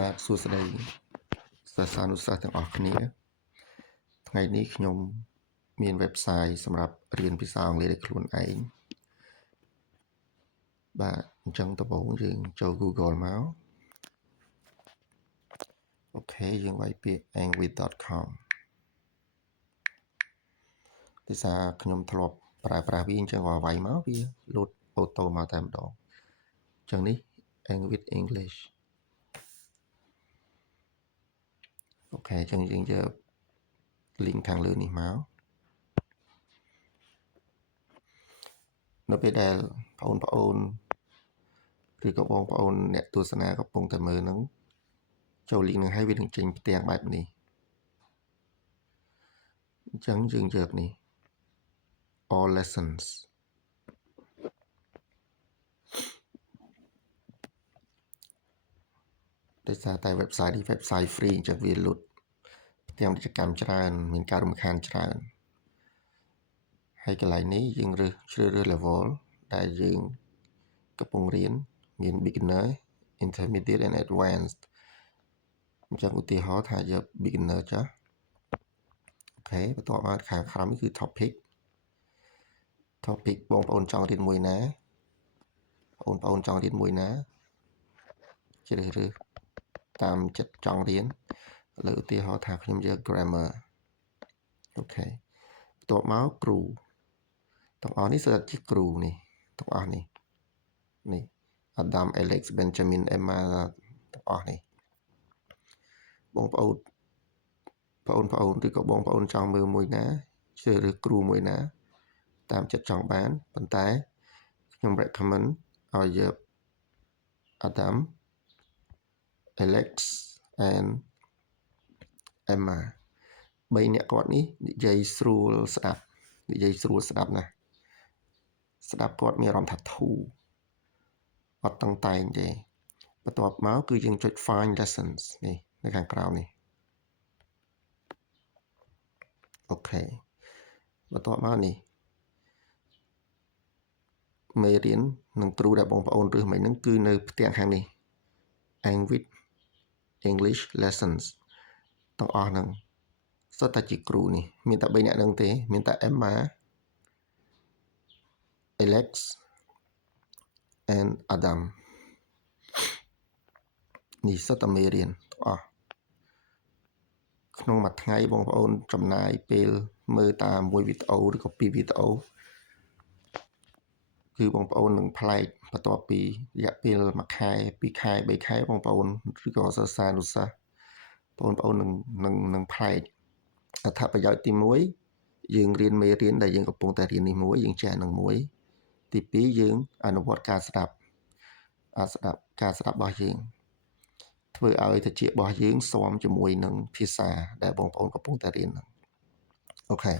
បាទសួស្តីសាសានុសិស្សទាំងអស់គ្នាថ្ងៃនេះខ្ញុំមាន website សម្រាប់រៀនភាសាអង់គ្លេសដោយខ្លួនឯងបាទអញ្ចឹងដំបូងយើងចូល Google មកអូខេយើងវាយពាក្យ anguit.com ភាសាខ្ញុំធ្លាប់ប្រើប្រាស់វាអញ្ចឹងក៏វាយមកវាលោតអូតូមកតែម្ដងអញ្ចឹងនេះ Anguit English អូខេអញ្ចឹងយើងយក link ខាងលើនេះមកនៅពេលដែលបងប្អូនឬក៏បងប្អូនអ្នកទស្សនាកំពុងតែមើលហ្នឹងចូល link នឹងហើយវានឹងចេញផ្ទាំងបែបនេះអញ្ចឹងយើងយកនេះ all lessons ដោយសារតែ website នេះ website free អញ្ចឹងវាលុតផ្ទាំងពាណិជ្ជកម្មច្រើនមានការរំខានច្រើនហើយកន្លែងនេះយើងជ្រើសរើស level ដែលយើងកំពុងរៀនមាន beginner intermediate and advanced អញ្ចឹងឧទាហរណ៍ថាយក beginner ចាស់អូខេបន្ទាប់មកខាងក្រោមនេះគឺ topic បងប្អូនចង់រៀនមួយណាបងប្អូនចង់រៀនមួយណាជ្រើសរើសតាមចិត្តចង់រៀនលើឧទាហរណ៍ថាខ្ញុំយក grammar អូខេបន្ទាប់មកគ្រូទាំងអស់នេះគឺជាគ្រូនេះទាំងអស់នេះAdam Alex Benjamin Emma ទាំងអស់នេះបងប្អូនឬក៏បងប្អូនចង់មើលមួយណាជ្រើសរើសគ្រូមួយណាតាមចិត្តចង់បានប៉ុន្តែខ្ញុំ recommend ឲ្យយក Adam Alex and Emma 3អ្នកគាត់នេះនិយាយស្រួលស្ដាប់ណាស្ដាប់គាត់មានអារម្មណ៍ថាធូរអត់តឹងតែងទេបន្ទាប់មកគឺយើងចុច find lessons នេះនៅខាងក្រោមនេះអូខេបន្ទាប់មកនេះមេរៀននិងគ្រូដែលបងប្អូនរើសមិញហ្នឹងគឺនៅផ្ទាំងខាងនេះ Anguit English lessons ទាំងអស់ហ្នឹងសុទ្ធតែជាគ្រូនេះមានតែ3អ្នកហ្នឹងទេមានតែ Emma Alex and Adam នេះសុទ្ធតែមេរៀនទាំងអស់ក្នុងមួយថ្ងៃបងប្អូនចំណាយពេលមើលតាមមួយវីដេអូឬក៏ពីរវីដេអូគឺបងប្អូននឹងប្លែកបន្ទាប់ពីរយៈពេល1ខែ2ខែ3ខែបងប្អូនឬក៏សិស្សានុសិស្សបងប្អូននឹងប្លែកអត្ថប្រយោជន៍ទី1យើងរៀនមេរៀនដែលយើងកំពុងតែរៀននេះមួយយើងចេះនឹងមួយទី2យើងអនុវត្តការស្ដាប់របស់យើងធ្វើឲ្យត្រចៀករបស់យើងស៊ាំជាមួយនឹងភាសាដែលបងប្អូនកំពុងតែរៀនហ្នឹងអូខេ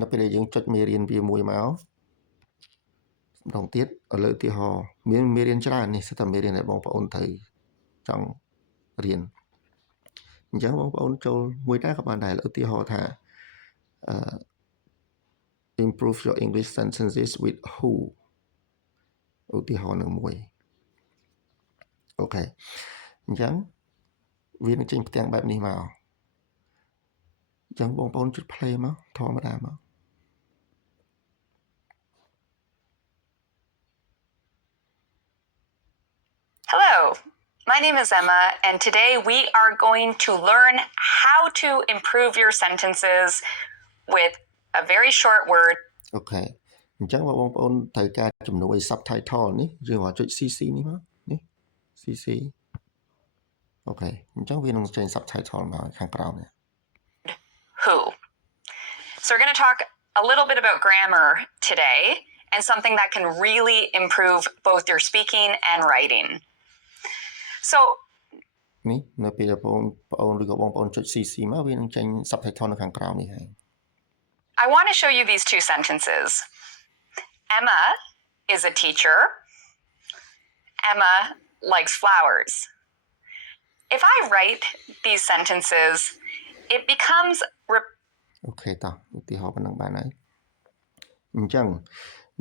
នៅពេលដែលយើងចុចមេរៀនវាមួយមកម្ដងទៀតលើឧទាហរណ៍មានមេរៀនច្រើននេះសិតតែមេរៀនដែលបងប្អូនត្រូវចង់រៀនអញ្ចឹងបងប្អូនចូលមួយណាក៏បានដែរឧទាហរណ៍ថា improve your English sentences with who ឧទាហរណ៍នឹងមួយអូខេអញ្ចឹងវានឹងចេញផ្ទាំងបែបនេះមកអញ្ចឹងបងប្អូនចុច play មកធម្មតាមកHello, my name is Emma, and today we are going to learn how to improve your sentences with a very short word. អូខេអញ្ចឹងបងប្អូនត្រូវការជំនួយ subtitle នេះយើងមកចុច CC នេះមកនេះ CC អូខេអញ្ចឹងវានឹងចេញ subtitle មកខាងក្រោមនេះ Who. So we're going to talk a little bit about grammar today and something that can really improve both your speaking and writing. So នេះនៅពេលដែលបងប្អូនឬក៏បងប្អូនចុច CC មកវានឹងចេញ subtitle នៅខាងក្រោមនេះហើយ I want to show you these two sentences. Emma is a teacher. Emma likes flowers. If I write these sentences, it becomes អូខេតោះឧទាហរណ៍ប៉ុណ្ណឹងបានហើយអញ្ចឹង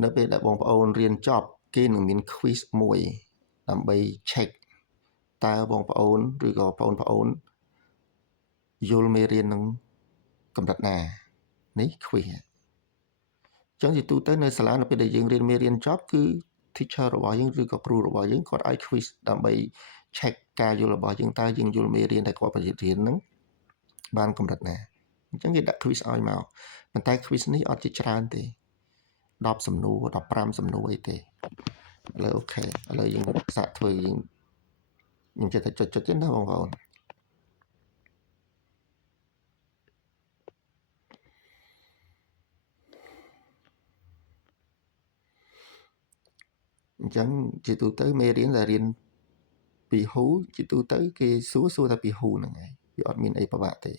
នៅពេលដែលបងប្អូនរៀនចប់គេនឹងមាន quiz មួយដើម្បី check តើបងប្អូនឬក៏បងប្អូនយល់មេរៀននឹងកម្រិតណានេះ quiz អញ្ចឹងជាទូទៅនៅសាលានៅពេលដែលយើងរៀនមេរៀនចប់គឺ teacher របស់យើងឬក៏គ្រូរបស់យើងគាត់ឲ្យ quiz ដើម្បី check ការយល់របស់យើងតើយើងយល់មេរៀនដែលគាត់បញ្ជាក់រៀនហ្នឹងបានកម្រិតណាអញ្ចឹងគេដាក់ quiz ឲ្យមកប៉ុន្តែ quiz នេះអត់ជាច្រើនទេ10សំណួរ15សំណួរអីទេឥឡូវអូខេឥឡូវយើងសាកធ្វើយើងចេះតែចុចទៀតណាបងប្អូនអញ្ចឹងជាទូទៅមេរៀនដែលរៀនពី Who ជាទូទៅគេសួរតែពី Who ហ្នឹងឯងវាអត់មានអីពិបាកទេ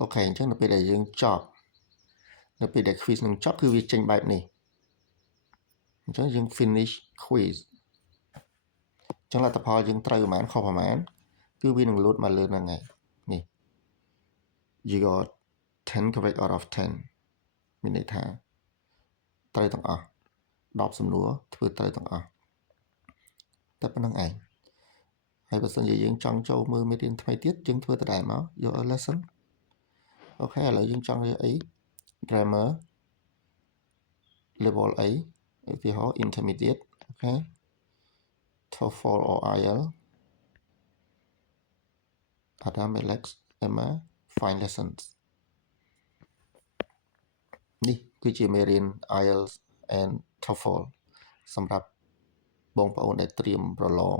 អូខេអញ្ចឹងនៅពេលដែលយើងចប់នៅពេលដែល quiz នឹងចប់គឺវាចេញបែបនេះអញ្ចឹងយើង finish quiz អញ្ចឹងលទ្ធផលយើងត្រូវប្រហែលខុសប្រហែលគឺវានឹងលោតមកលើហ្នឹងឯងនេះ you got 10 correct out of 10មានន័យថាត្រូវទាំងអស់10សំណួរធ្វើត្រូវទាំងអស់តែប៉ុណ្្នឹងឯងហើយបើសិនជាយើងចង់ចូលមើលមេរៀនថ្មីទៀតយើងធ្វើដដែលមកយក lesson អូខេឥឡូវយើងចង់យកអី grammar level អីឧទាហរណ៍ intermediate អូខេ TOEFL or IELTS Adam Alex Emma find lessons នេះគឺជាមេរៀន IELTS and TOEFL សម្រាប់បងប្អូនដែលត្រៀមប្រឡង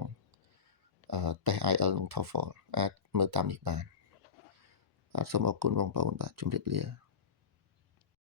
តេស្ត IELTS និង TOEFL អាចមើលតាមនេះបានសូមអរគុណបងប្អូនបាទជម្រាបលា